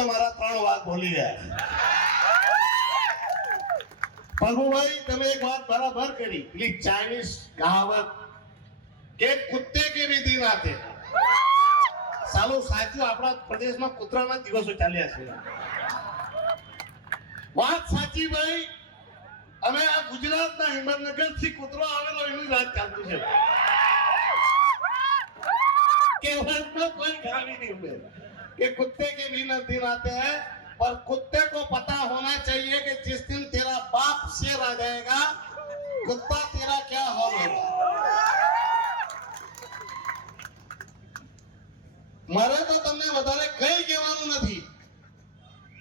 તમારા ત્રણ વાત બોલી રહ્યા પ્રભુભાઈ, તમે એક વાત બરાબર કરી. પેલી ચાઇનીઝ કહાવત કે કુત્તે કે વિધિ નાતે સાલું, સાચું આપણા પ્રદેશમાં કૂતરાના દિવસો ચાલ્યા છે. વાત સાચી ભાઈ. અમે આ ગુજરાતના હિંમતનગરથી કૂતરો આવેલો, એનું રાજ ચાલતું છે. કેવળ કોઈ ખામી નહીં ઉમેર. कि कुत्ते के भी न दिन आते हैं पर कुत्ते को पता होना चाहिए कि जिस दिन तेरा बाप शेर आ जाएगा कुत्ता तेरा क्या होगा મારે તો તમને વધારે કઈ કહેવાનું નથી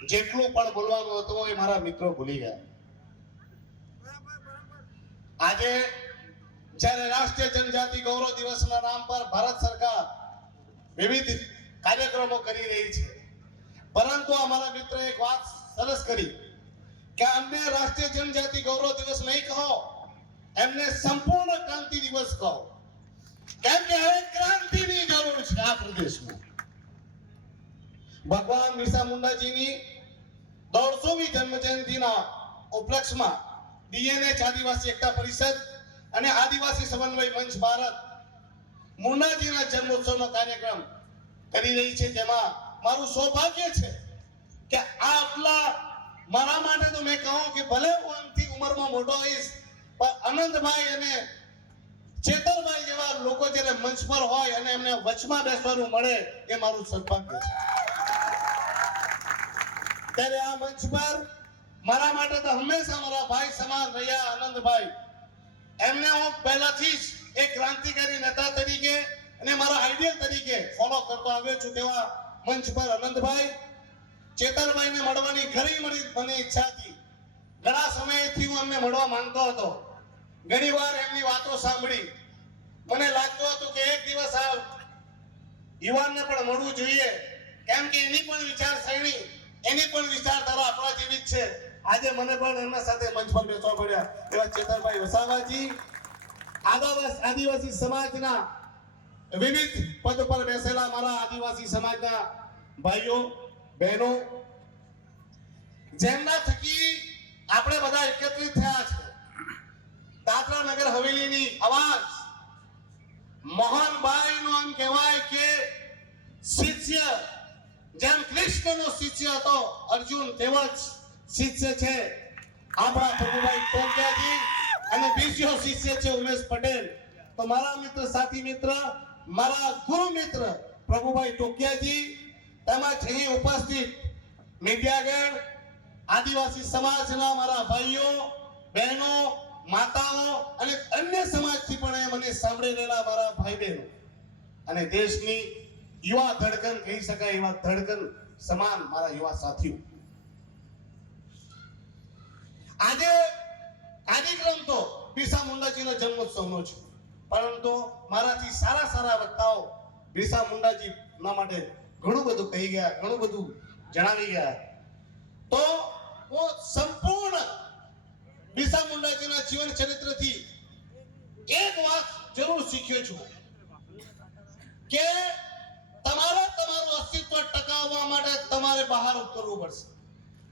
જેટલું પણ બોલવાનું હતું એ મારા મિત્રો ભૂલી ગયા આજે જ્યારે રાષ્ટ્રીય જનજાતિ ગૌરવ દિવસના નામ પર ભારત સરકાર વિવિધ કાર્યક્રમો કરી રહી છે. પરંતુ અમારા મિત્ર એક વાત સરસ કરી કે અમને રાષ્ટ્રીય જનજાતિ ગૌરવ દિવસ નહીં કહો, એમને સંપૂર્ણ ક્રાંતિ દિવસ કહો. કેમ કે હવે ક્રાંતિની જરૂર છે આ પ્રદેશમાં. ભગવાન બિરસા મુંડાજીની દોઢસોમી જન્મ જયંતિના ઉપલક્ષમાં ડીએનએચ આદિવાસી એકતા પરિષદ અને આદિવાસી સમન્વય મંચ ભારત મુન્નાજીના જન્મોત્સવનો કાર્યક્રમ કરી રહી છે જેમાં મારું સૌભાગ્ય છે કે આ આટલા મારા માટે તો મેં કહું કે ભલે હું આમથી ઉંમરમાં મોટો હોઈશ, પણ આનંદભાઈ અને ચેતરભાઈ જેવા લોકો જ્યારે મંચ પર હોય અને એમને વચમાં બેસવાનું મળે એ મારું સદભાગ્ય છે. ત્યારે આ મંચ પર મારા માટે તો હંમેશા મારા ભાઈ સમાન રહ્યા આનંદભાઈ એમને હું પહેલાથી જ એક ક્રાંતિકારી નેતા તરીકે અને મારા આઈડિયલ તરીકે ફોલો કરતો આવ્યો છું તેવા મંચ પર અનંતભાઈ. ચેતનભાઈને મળવાની ઘણી મને ઈચ્છા હતી. ઘણા સમયથી હું એમને મળવા માંગતો હતો. ઘણી વાર એમની વાતો સાંભળી. મને લાગતું હતું કે એક દિવસ આ યુવાનને પણ મળવું જોઈએ. કેમ કે એની પણ વિચારસરણી, એની પણ વિચારધારા આપણા જેવી જ છે. આજે મને પણ એમના સાથે મંચ પર બેસવા પડ્યા એવા ચેતરભાઈ વસાવાજી. આદિવાસી સમાજના વિવિધ પદ પર બેસેલા મારા આદિવાસી સમાજના ભાઈઓ, બહેનો, જેમના થકી આપણે બધા એકત્રિત થયા છે. દાદરા નગર હવેલીની અવાજ મોહનભાઈ નો એમ કહેવાય કે શિષ્ય, જેમ કૃષ્ણનો શિષ્ય હતો, અર્જુન તેવો જ શિષ્ય છે. આપણા પ્રભુભાઈ ટોકિયાજી અને બીજો શિષ્ય છે ઉમેશ પટેલ. તો મારા મિત્ર, સાથી મિત્ર મારા ગુરુ મિત્ર પ્રભુભાઈ ટોકિયાજી, તેમજ અહીં ઉપસ્થિત મીડિયાગણ, આદિવાસી સમાજના મારા ભાઈઓ, બહેનો, માતાઓ અને અન્ય સમાજથી પણ મને સાંભળી રહેલા મારા ભાઈ બહેનો અને દેશની યુવા ધડકન કહી શકાય એવા ધડકન સમાન મારા યુવા સાથીઓ. આજે કાર્યક્રમ તો બિરસા મુંડાજીનો જન્મોત્સવનો છે. પરંતુ મારાથી સારા સારા વક્તાઓ બિરસા મુંડાજી માટે ઘણું બધું કહી ગયા, ઘણું બધું જણાવી ગયા. તો હું સંપૂર્ણ બિરસા મુંડાજીના જીવન ચરિત્રથી એક વાત જરૂર શીખ્યો છું કે તમારે તમારું અસ્તિત્વ ટકાવવા માટે તમારે બહાર ઉતરવું પડશે.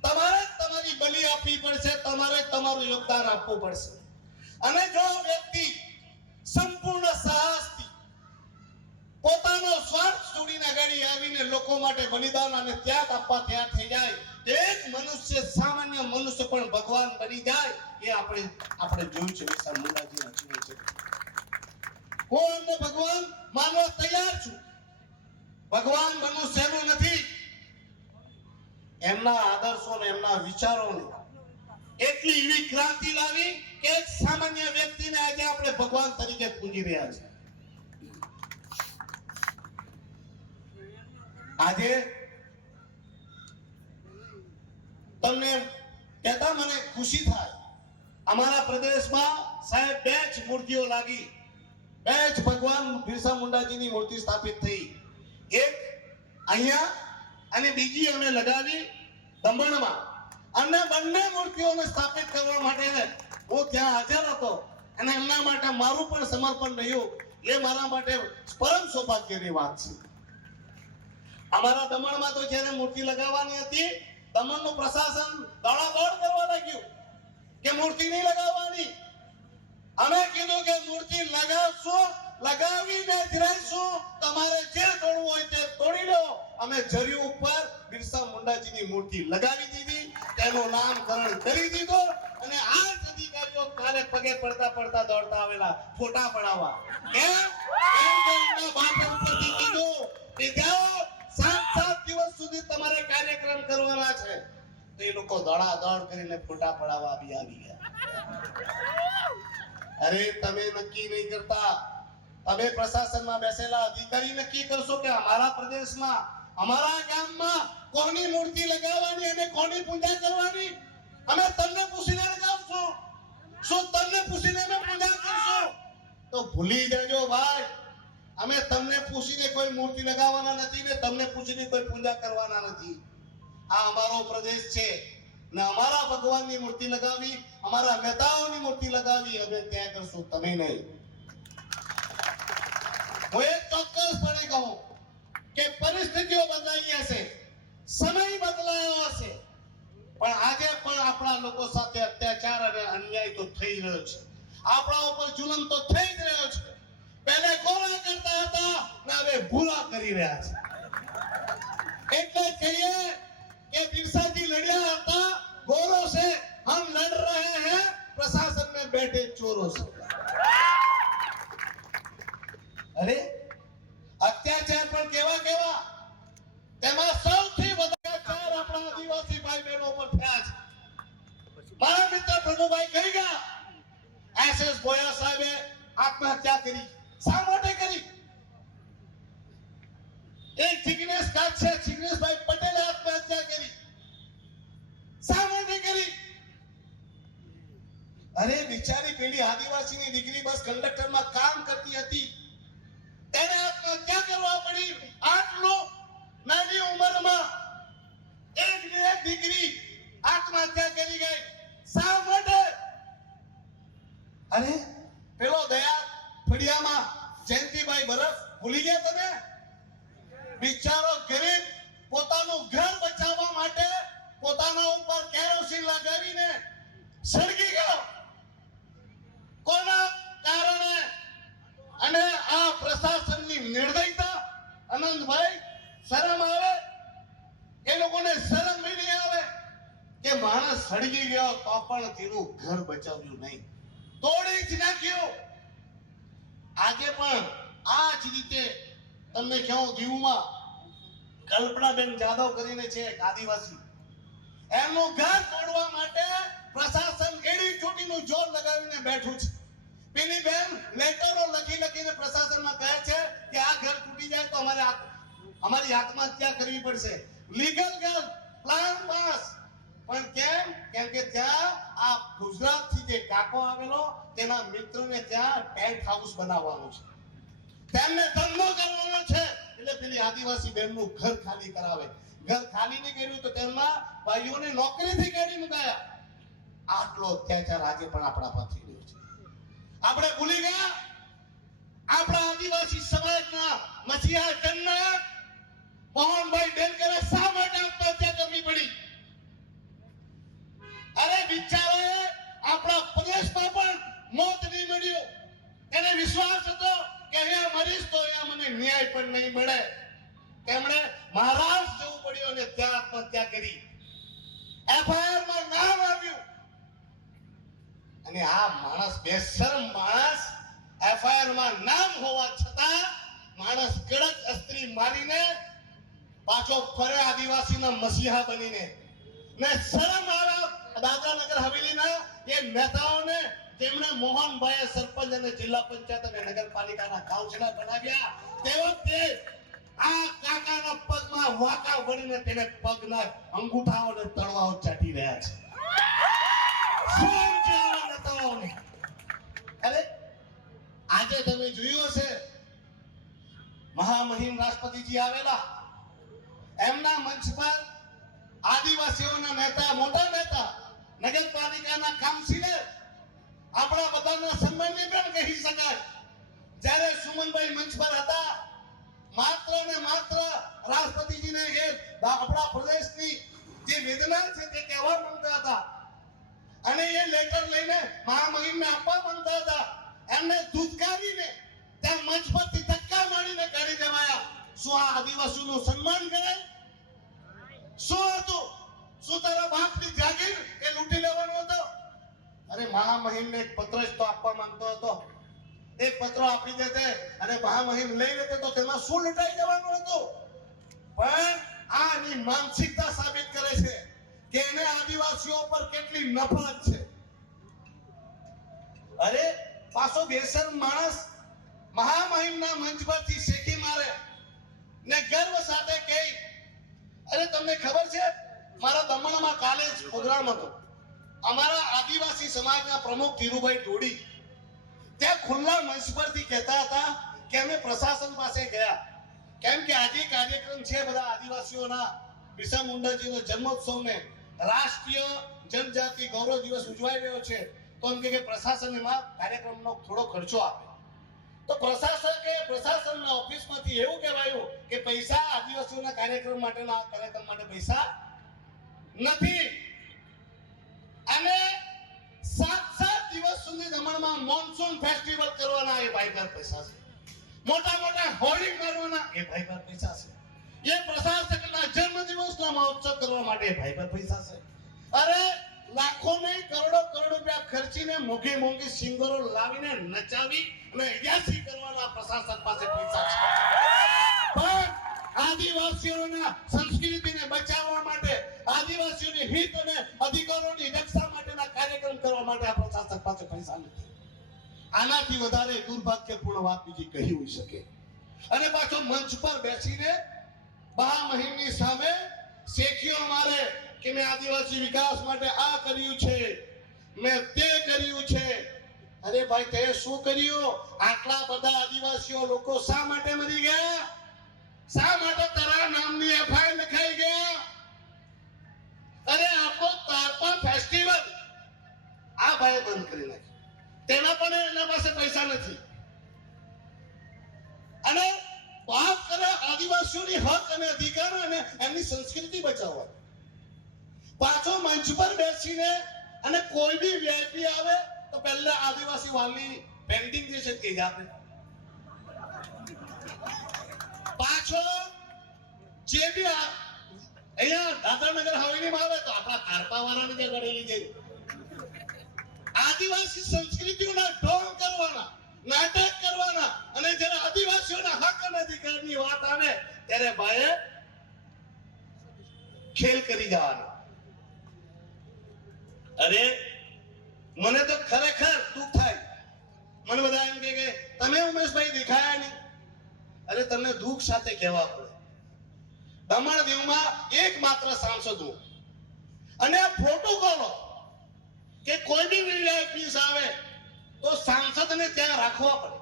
તમારે તમારી બલિ આપવી પડશે, તમારે તમારું યોગદાન આપવું પડશે. અને જો વ્યક્તિ સંપૂર્ણ સાહસથી પોતાનો સ્વાર્થ છોડીને આગળ આવીને લોકો માટે બલિદાન અને ત્યાગ આપવા તૈયાર થઈ જાય. તો એક મનુષ્ય સામાન્ય મનુષ્ય પણ ભગવાન બની જાય એ આપણે આપણે જોયું છે વિશાલ મુંડાજીના જીવન છે. કોણ ભગવાન માનવા તૈયાર છું. ભગવાન બનવું સહેલું નથી. એમના આદર્શો ને એમના વિચારોને એટલી એવી ક્રાંતિ લાવી કે એક સામાન્ય વ્યક્તિને આજે આપણે ભગવાન તરીકે પૂજી રહ્યા છે આજે તમને કહેતા મને ખુશી થાય. અમારા પ્રદેશમાં સાહેબ બે જ મૂર્તિઓ લાગી. બે જ ભગવાન બિરસા મુંડાજીની મૂર્તિ સ્થાપિત થઈ. એક અહીંયા અને બીજી અમે લગાવી દમણમાં. અને બંને મૂર્તિઓને સ્થાપિત કરવા માટે હું ત્યાં હાજર હતો અને એમના માટે મારું પણ સમર્પણ રહ્યું. એ મારા માટે પરમ સૌભાગ્યની વાત છે. અમારા દમણમાં તો જ્યારે મૂર્તિ લગાવવાની હતી, દમણનું પ્રશાસન દોડાદોડ કરવા લાગ્યું કે મૂર્તિ નહીં લગાવવાની. અમે કીધું કે મૂર્તિ લગાવશું, લગાવીને જ રહીશું. તમારે જે તોડવું હોય તે તોડી લો. અમે જરી ઉપર બિરસા મુંડાજીની મૂર્તિ લગાવી દીધી, તેનું નામકરણ કરી દીધો અને આ અધિકારીઓ કાલે પગે પડતા પડતા દોડતા આવેલા ફોટા પડાવવા. કેમ? એમના બાપે ઉપરથી કીધું કે સાત સાત દિવસ સુધી તમારે કાર્યક્રમ કરવાના છે. તો એ લોકો દોડા દોડ કરીને ફોટા પડાવવા બી આવી ગયા. અરે તમે નક્કી નહીં કરતા. તમે પ્રશાસનમાં બેસેલા અધિકારી નક્કી કરશો કે અમારા પ્રદેશમાં, અમારા ગામમાં કોની મૂર્તિ લગાવવાની અને કોની પૂજા કરવાની? અમે તમને પૂછીને લગાવશું શું તમને પૂછીને અમે પૂજા કરશું? તો ભૂલી જજો ભાઈ. અમે તમને પૂછીને કોઈ મૂર્તિ લગાવવાના નથી ને તમને પૂછીને કોઈ પૂજા કરવાના નથી. આ અમારો પ્રદેશ છે. ને અમારા ભગવાનની મૂર્તિ લગાવી, અમારા નેતાઓની મૂર્તિ લગાવી, અમે ત્યાં કરશું, તમે નહીં. હું એક ચોક્કસપણે કહું કે પરિસ્થિતિઓ બદલાઈ હશે, સમય બદલાયો હશે, પણ આજે પણ આપણા લોકો સાથે અત્યાચાર અને અન્યાય તો થઈ રહ્યો છે. આપણા ઉપર જુલમ તો થઈ જ રહ્યો છે. પહેલે કોરા કરતા હતા, ને હવે ભૂલા કરી રહ્યા છે. એટલે જ કહીએ કે બિરસાજી લડ્યા હતા ગોરો से हम लड़ रहे हैं प्रशासन में बैठे चोरों से અરે અત્યાચાર પણ કેવા કેવા તેમાં સૌથી વધારે અત્યાચાર આપણા આદિવાસી ભાઈ બહેનો પર થયા છે મારા મિત્ર પ્રભુભાઈ કહી ગયા એસએસ ગોયા સાહેબે આત્મહત્યા કરી શા માટે કરી એક જિગ્નેશ કાછે જિગ્નેશભાઈ પટેલ આત્મહત્યા કરી. શા માટે કરી? અરે, બિચારી પેલી આદિવાસીની દીકરી બસ કંડક્ટરમાં કામ કરતી હતી. તેને આત્મહત્યા કરવા પડી આટલો નાની ઉંમરમાં. એક દીકરી આત્મહત્યા કરી ગઈ. શા માટે? અરે, પેલો દયા ફળિયામાં જયંતિભાઈ બરફ ભૂલી ગયા તમે? બિચારો ગરીબ પોતાનું ઘર બચાવવા માટે પોતાના ઉપર કેરોસીન લગાવીને સળગી ગયો. કોના કારણે? અને આ પ્રશાસનની નિર્દયતા આનંદભાઈ શરમ આવે? એ લોકોને શરમ બી નહીં આવે કે માણસ સળગી ગયો તો પણ તેનું ઘર બચાવ્યું નહીં. તોડી જ નાખ્યું. આજે પણ આ જ રીતે તમને કહું દીવમાં કલ્પનાબેન જાદવ કરીને છે એક આદિવાસી. એમનું ઘર તોડવા માટે પ્રશાસન એડી ચોટીનું જોર લગાવીને બેઠું છે. પેલી બેન લેટરો લખી લખીને પ્રશાસનમાં કહે છે કે આ ઘર તૂટી જાય તો અમારે અમારી આત્મહત્યા કરવી પડશે. લીગલ ઘર પ્લાન પાસ પણ કેમ? કેમ કે ત્યાં આ ગુજરાતથી જે કાકો આવેલો, તેના મિત્રને ત્યાં ટેન્ટ હાઉસ બનાવવાનું છે. તેમને ધંધો કરવાનો છે. એટલે પેલી આદિવાસી બહેનનું ઘર ખાલી કરાવે. ઘર ખાલી નહીં કર્યું તો તેમના ભાઈઓને નોકરીથી કાઢી મુકાયા. આટલો અત્યાચાર આજે પણ આપણા પર થઈ રહ્યો છે. આપણે ભૂલી ગયા? આપણા આદિવાસી સમાજના મસીહા જન્નત મોહનભાઈ ડેલકરે શા માટે આત્મહત્યા કરવી પડી? અરે બિચારાએ આપણા પ્રદેશમાં પણ મોત નહીં મળ્યું. એને વિશ્વાસ હતો. કે અહીંયા મરીશ, તો અહીંયા મને ન્યાય પણ નહીં મળે. તેમણે મહારાષ્ટ્ર જવું પડ્યું અને ત્યાં આત્મહત્યા કરી. એફઆઈઆરમાં નામ આવ્યું અને આ માણસ, બેશરમ માણસ એફઆઈઆરમાં નામ હોવા છતાં માણસ કડક અસ્ત્રી મારીને પાછો ફરે આદિવાસીના મસીહા બનીને. ને શરમ આવે દાદરાનગર હવેલીના એ નેતાઓને જેમણે મોહનભાઈએ સરપંચ અને જિલ્લા પંચાયત અને નગરપાલિકાના કાઉન્સિલર બનાવ્યા, તેઓ તે આ કાકાના પગમાં વાંકા વળીને તેને પગના અંગૂઠાઓ અને તળવાઓ ચાટી રહ્યા છે. આજે તમે જોયું હશે, મહામહિમ રાષ્ટ્રપતિજી આવેલા. એમના મંચ પર આદિવાસીઓના નેતા મોટા નગરપાલિકાના કાઉન્સિલર આપણા બધાના સન્માનને પણ કહી શકાય. જ્યારે સુમનભાઈ મંચ પર હતા, માત્ર ને માત્ર રાષ્ટ્રપતિજીને એ આપણા પ્રદેશની જે વેદના છે તે કહેવા માંગતા હતા. અને એ લેટર લઈને મહામહિમને આપવા માંગતા હતા. એમને ધૂતકારીને ત્યાં મંચ પરથી ધક્કા મારીને કાઢી દેવાયા. શું આ આદિવાસીનું સન્માન કરે શું હતું? શું તારા બાપની જાગીર? એ લૂંટી લેવાનો હતો? અરે મહામહિમને પત્ર જ તો આપવા માંગતો હતો. એક પત્ર આપી દેતે અને મહામહિમ લઈ તો તેમાં શું લૂંટાઈ જવાનું હતું? પણ આની માનસિકતા સાબિત કરે છે કે એને આદિવાસીઓ પર કેટલી નફરત છે. અરે પાછો બેસન માણસ મહામહિમના મંચ પરથી શેકી મારે ને ગર્વ સાથે કહે, અરે તમને ખબર છે મારા દમણમાં કાલે જ પ્રોગ્રામ હતો. અમારા આદિવાસી સમાજના પ્રમુખ ધીરુભાઈ ઢોડી ત્યાં ખુલ્લા મંચ પરથી કહેતા હતા કે અમે પ્રશાસન પાસે ગયા. કેમ કે આજે કાર્યક્રમ છે બધા આદિવાસીઓના. બિરસા મુંડાજીનો જન્મોત્સવને રાષ્ટ્રીય જનજાતિ ગૌરવ દિવસ ઉજવાઈ રહ્યો છે. તો એમ કે પ્રશાસનમાં કાર્યક્રમનો થોડો ખર્ચો આપે. તો પ્રશાસકે પ્રશાસનના ઓફિસમાંથી એવું કહેવાયું કે પૈસા આદિવાસીઓના કાર્યક્રમ માટેના કાર્યક્રમ માટે પૈસા નથી. અને સાત સાત દિવસ સુધી દમણમાં મોનસૂન ફેસ્ટિવલ કરવાના એ ભાઈ પૈસા છે. મોટા મોટા હોર્ડિંગ કરવાના એ ભાઈ પૈસા છે. એ પ્રશાસકના જન્મદિવસના મહોત્સવ કરવા માટે એ પૈસા છે. અરે લાખો નહીં કરોડો કરોડ રૂપિયા ખર્ચીને મોંઘી મોંઘી સિંગરો લાવીને નચાવી અને અયાસી કરવાના પ્રશાસક પાસે પૈસા છે. પણ આદિવાસીઓના સંસ્કૃતિને બચાવવા માટે આદિવાસીઓની હિત અને અધિકારોની રક્ષા માટેના કાર્યક્રમ કરવા માટે આ પ્રશાસક પાસે પૈસા નથી. આનાથી વધારે દુર્ભાગ્યપૂર્ણ વાત બીજી કહી હોઈ શકે? અને પાછો મંચ પર બેસીને મહામહિમની સામે શેખીઓ મારે કે મેં આદિવાસી વિકાસ માટે આ કર્યું છે, મેં તે કર્યું છે. અરે ભાઈ, તે શું કર્યું? આટલા બધા આદિવાસીઓ લોકો શા માટે મરી ગયા? શા માટે તારા નામની એફઆઈઆર લખાઈ ગયા? અરે આપણો તારપા ફેસ્ટિવલ આ ભાઈ બંધ કરી નાખ્યો. તેના પણ એના પાસે પૈસા નથી. અને વાત કરે આદિવાસીઓની હક અને અધિકાર અને એમની સંસ્કૃતિ બચાવવા. પાછો મંચ પર બેસીને અને કોઈ બી વીઆઈપી આવે, તો પહેલા આદિવાસી વાલની પેન્ટિંગ જે છે તે આપે. પાછો જે બી અહીંયા દાદરાનગર હવેલીમાં આવે તો આપણા તારપા વાળાને ત્યાં ગળેલી જાય આદિવાસી સંસ્કૃતિઓના ઢોંગ કરવાના, નાટક કરવાના અને જ્યારે આદિવાસીઓના હક અને અધિકારની વાત આવે ત્યારે ભાઈએ ખેલ કરી જવાના. અરે, મને તો ખરેખર દુઃખ થાય. મને બધા એમ કે, તમે ઉમેશભાઈ દેખાયા નહીં. અરે, તમને દુઃખ સાથે કહેવા પડે દમણ દીવમાં એકમાત્ર સાંસદ અને પ્રોટોકોલો કે કોઈ બી વીઆઈપીસ આવે, તો સાંસદને ત્યાં રાખવા પડે.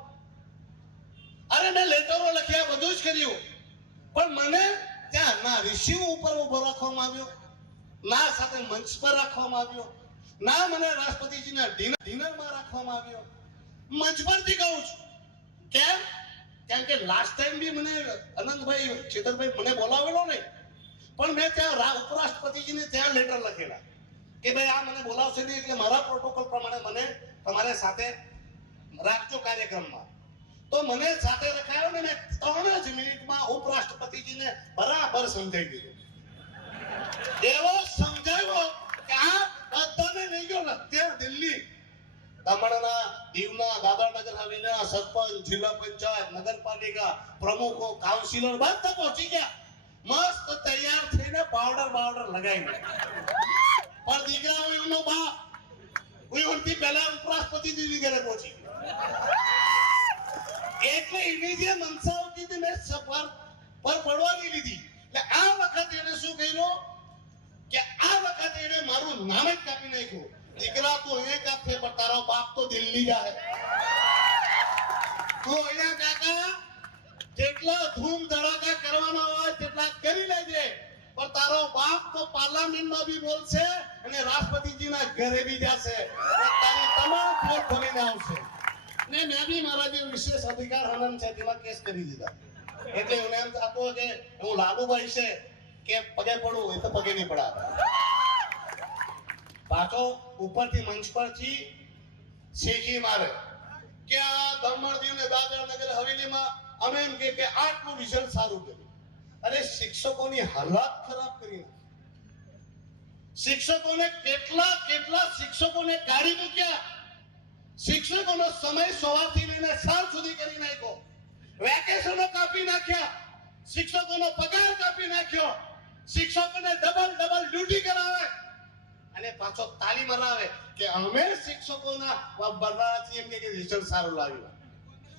અરે મેં લેટરો લખ્યા, બધું જ કર્યું. પણ મને ત્યાં ના રિસીવ ઉપર ઊભો રાખવામાં આવ્યો, ના સાથે મંચ પર રાખવામાં આવ્યો, ના મને રાષ્ટ્રપતિજીના ડિનર ડિનરમાં રાખવામાં આવ્યો. મંચ પરથી કહું છું, કેમ? કેમ કે લાસ્ટ ટાઈમ બી મને અનંતભાઈ, ચેતનભાઈ મને બોલાવેલો નહીં. પણ મેં ત્યાં ઉપરાષ્ટ્રપતિજીને ત્યાં લેટર લખેલા કે ભાઈ આ મને બોલાવશે નહીં એટલે મારા પ્રોટોકોલ પ્રમાણે મને તમારે સાથે રાખજો કાર્યક્રમમાં. તો મને સાથે રખાયો ને મેં ત્રણ જ મિનિટમાં ઉપરાષ્ટ્રપતિજીને બરાબર સમજાઈ દીધું. એવો સમજાવ્યો કે આ બધાને લઈ ગયો ને ત્યાં દિલ્હી દમણના દીવના દાદરાનગર હવેલીના સરપંચ, જિલ્લા પંચાયત, નગરપાલિકા પ્રમુખો કાઉન્સિલર બધા પહોંચી ગયા. મસ્ત તૈયાર થઈને પાવડર પાવડર લગાવી પણ દીકરા એમનો બાપ કોઈ પહેલા દીદી ઘરે પહોંચી એટલે એની જે મનસા હતી તે મેં સફર પર પડવાની લીધી. એટલે આ વખતે એને શું કર્યું? કે આ વખતે એને મારું નામ જ કાપી નાખ્યું. દીકરા, તો એ કાથે પણ તારો બાપ તો દિલ્હી જાય તું અહીંયા કાકા જેટલા ધૂમ ધડાકા કરવાના હોય તેટલા કરી લેજે. પણ તારો બાપ તો પાર્લામેન્ટમાં બી બોલશે અને રાષ્ટ્રપતિજીના ઘરે બી જશે. તારી તમામ ફોટ ભરીને આવશે. ને મેં બી મારા જે વિશેષ અધિકાર હનન છે, તેમાં કેસ કરી દીધા. એટલે એને એમ થતું કે હું લાલુભાઈ છે, કે પગે પડું એ તો પગે નહીં પડાવે. પાછો ઉપરથી મંચ પરથી શેખી મારે કે આ દમણદીવ ને દાદરા નગર હવેલીમાં અમે એમ કે કે આટલું રિઝલ્ટ સારું કર્યું. અરે શિક્ષકોની હાલત ખરાબ કરી નાખી. શિક્ષકોને કેટલા કેટલા શિક્ષકોને કાઢી મૂક્યા? શિક્ષકોનો સમય સવારથી લઈને સાંજ સુધી કરી નાખ્યો. વેકેશનો કાપી નાખ્યા. શિક્ષકોનો પગાર કાપી નાખ્યો. શિક્ષકોને ડબલ ડબલ ડ્યુટી કરાવે. અને પાછો તાલી મરાવે કે અમે શિક્ષકોના બનાવવાથી એમ કે રિઝલ્ટ સારું લાવ્યું.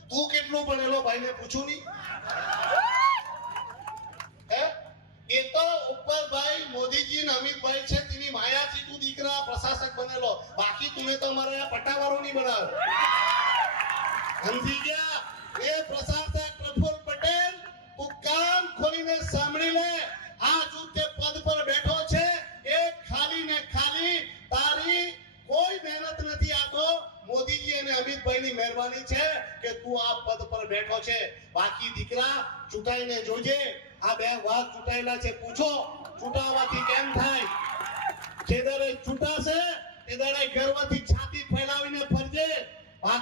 તું કેટલું ભણેલો ભાઈને પૂછું નહીં? હે? એ તો ઉપર ભાઈ મોદીજી ને અમિતભાઈ છે, તેની માયાથી તું દીકરા પ્રશાસક બનેલો. બાકી તું તો મારા પટાવાળો નહીં બનાવે. સમજી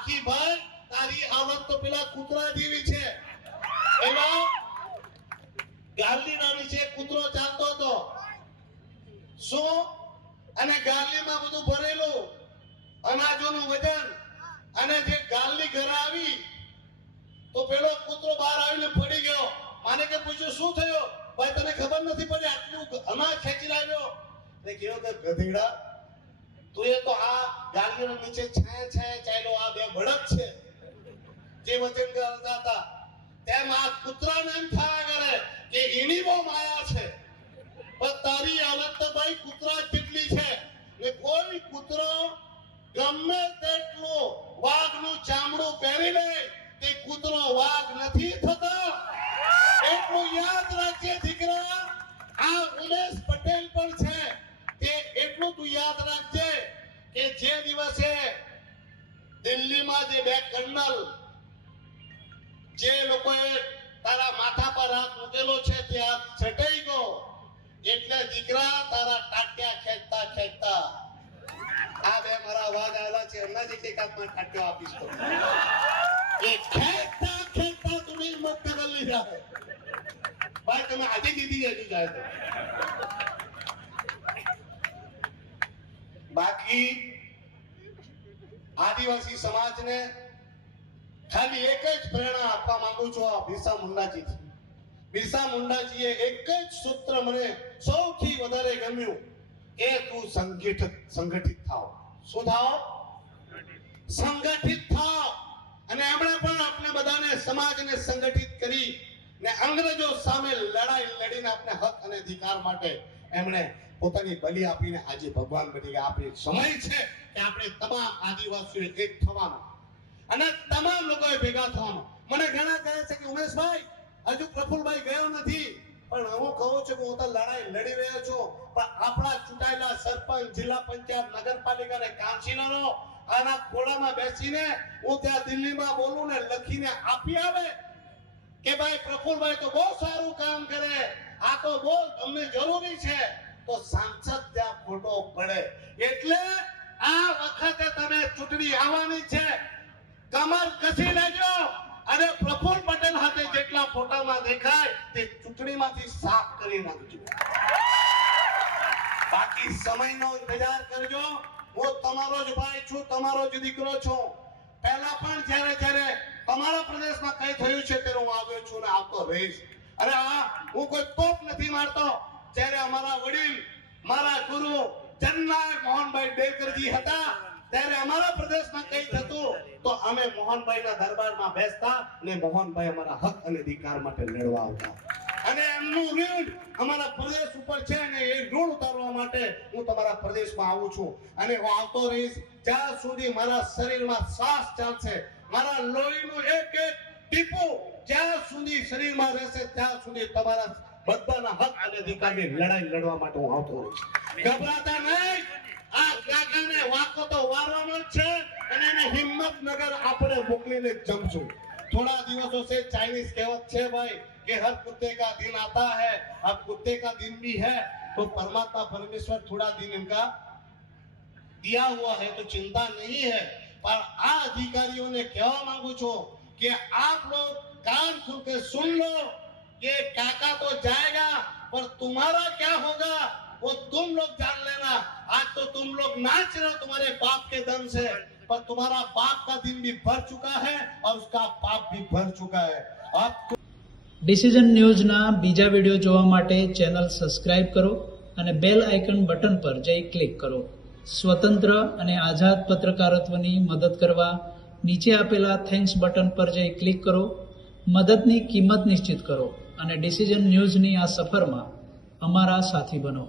બાકી ભાઈ તારી હાલત તો પેલા કૂતરા જેવી છે એમાં ગાલની નાની છે કૂતરો ચાલતો હતો શું અને ગાલનીમાં બધું ભરેલું અનાજોનું વજન અને જે ગાલની ઘરે આવી તો પેલો કૂતરો બહાર આવીને પડી ગયો માને કે પૂછ્યું શું થયું ભાઈ તને ખબર નથી પડી આટલું અનાજ ખેંચી લાવ્યો એટલે કહેવો કે ગધેડા તું એ તો આ ગાલની નીચે છાયા છાયા ચાલ્યો આ બે બળદ છે જે વચન કરતા હતા તેમ આ કૂતરાને એમ થયા કરે કે એની બહુ માયા છે પણ તારી હાલત તો ભાઈ કૂતરા જેટલી છે? ને કોઈ કૂતરો ગમે તેટલું વાઘનું ચામડું પહેરી લે, તે કૂતરો વાઘ નથી થતો. એટલું યાદ રાખજે દીકરા, આ ઉમેશ પટેલ પણ છે. તે એટલું તું યાદ રાખજે કે જે દિવસે દિલ્હીમાં જે બે કર્નલ જે લોકોએ તારા માથા પર હાથ મૂકેલો છે તે હાથ છટાઈ ગયો. એટલે દીકરા તારા ટાટિયા ખેંચતા ખેંચતા. આ બે મારા અવાજ આવેલા છે, એમના જ એક હાથમાં ટાટિયો આપીશ તો. એ ખેંચતા ખેંચતા તમે મત કરી લીધા ભાઈ, તમે આજે દીધી હજુ જાય તો. બાકી આદિવાસી સમાજને ખાલી એક જ પ્રેરણા આપવા માંગુ છું આ બિરસા મુંડાજીથી. બિરસા મુંડાજીએ એક જ સૂત્ર મને સૌથી વધારે ગમ્યું એ તું સંગઠિત સંગઠિત થાવ. શું થાવ? સંગઠિત થાવ. અને એમણે પણ આપણે બધાને સમાજને સંગઠિત કરી ને અંગ્રેજો સામે લડાઈ લડીને આપણે હક અને અધિકાર માટે એમણે પોતાની બલિ આપીને આજે ભગવાન બની ગયા. આપણે સમય છે કે આપણે તમામ આદિવાસીઓ એક થવાનો. અને તમામ લોકોએ ભેગા થવાનો. મને ઘણા કહે છે કે ઉમેશભાઈ, હજુ પ્રફુલભાઈ ગયો નથી. પણ હું કહું છું કે હું તો લડાઈ લડી રહ્યો છું. પણ આપણા ચૂંટાયેલા સરપંચ, જિલ્લા પંચાયત, નગરપાલિકા અને કાઉન્સિલરો આના ખોળામાં બેસીને હું ત્યાં દિલ્હીમાં બોલું ને લખીને આપી આવે કે ભાઈ પ્રફુલભાઈ તો બહુ સારું કામ કરે. આ તો બહુ તમને જરૂરી છે. તો સાંસદ ત્યાં ખોટો પડે. એટલે આ વખતે તમે ચૂંટણી આવવાની છે. કમર કસી લેજો. અને પ્રફુલ પટેલ હાથે જેટલા ફોટામાં દેખાય તે ચૂંટણીમાંથી સાફ કરી નાખજો. બાકી સમયનો ઇંતજાર કરજો. હું તમારો જ ભાઈ છું, તમારો જ દીકરો છું. પહેલા પણ જ્યારે જ્યારે તમારા પ્રદેશમાં કઈ થયું છે ત્યારે હું આવ્યો છું ને આવતો રહીશ. અરે આ હું કોઈ તોપ નથી મારતો. જ્યારે અમારા વડીલ, મારા ગુરુ, જનનાયક મોહનભાઈ ડેકરજી હતા ત્યારે અમારા પ્રદેશમાં કઈ થતું, તો અમે મોહનભાઈના દરબારમાં બેસતા ને મોહનભાઈ અમારા હક અને અધિકાર માટે લડવા આવતા. અને એમનું ઋણ અમારા પ્રદેશ ઉપર છે અને એ ઋણ ઉતારવા માટે હું તમારા પ્રદેશમાં આવું છું. અને હું આવતો રહીશ, જ્યાં સુધી મારા શરીરમાં શ્વાસ ચાલશે, મારા લોહીનું એક એક ટીપું જ્યાં સુધી શરીરમાં રહેશે, ત્યાં સુધી તમારા બધાના હક અને અધિકારની લડાઈ લડવા માટે હું આવતો રહીશ. ગભરાતા નહીં! આ કાકાને વાકો તો વારવાનો જ છે અને એને હિંમતનગર આપણે મોકલીને જ જમશું थोड़ा दिवसों से चाइनीज कहावत है भाई कि हर कुत्ते का दिन आता है अब कुत्ते का दिन भी है तो परमात्मा परमेश्वर थोड़ा दिन इनका दिया हुआ है तो चिंता नहीं है पर आ अधिकारियों ने कहवा मांगू छो कि आप लोग कान खुल के सुन लो ये काका तो जाएगा पर तुम्हारा क्या होगा वो तुम लोग जान लेना आज तो तुम लोग नाच रहे हो तुम्हारे बाप के दम से पर तुम्हारा बाप का दिन भी भर चुका है और उसका पाप भी भर चुका है अब ડિસિઝન ન્યૂઝના બીજા વિડીયો જોવા માટે ચેનલ સબસ્ક્રાઇબ કરો અને બેલ આઇકન બટન પર જઈ ક્લિક કરો સ્વતંત્ર અને આઝાદ પત્રકારત્વની મદદ કરવા નીચે આપેલા થેન્ક્સ બટન પર જઈ ક્લિક કરો મદદની કિંમત નિશ્ચિત કરો અને ડિસિઝન ન્યૂઝની આ સફરમાં અમારા સાથી બનો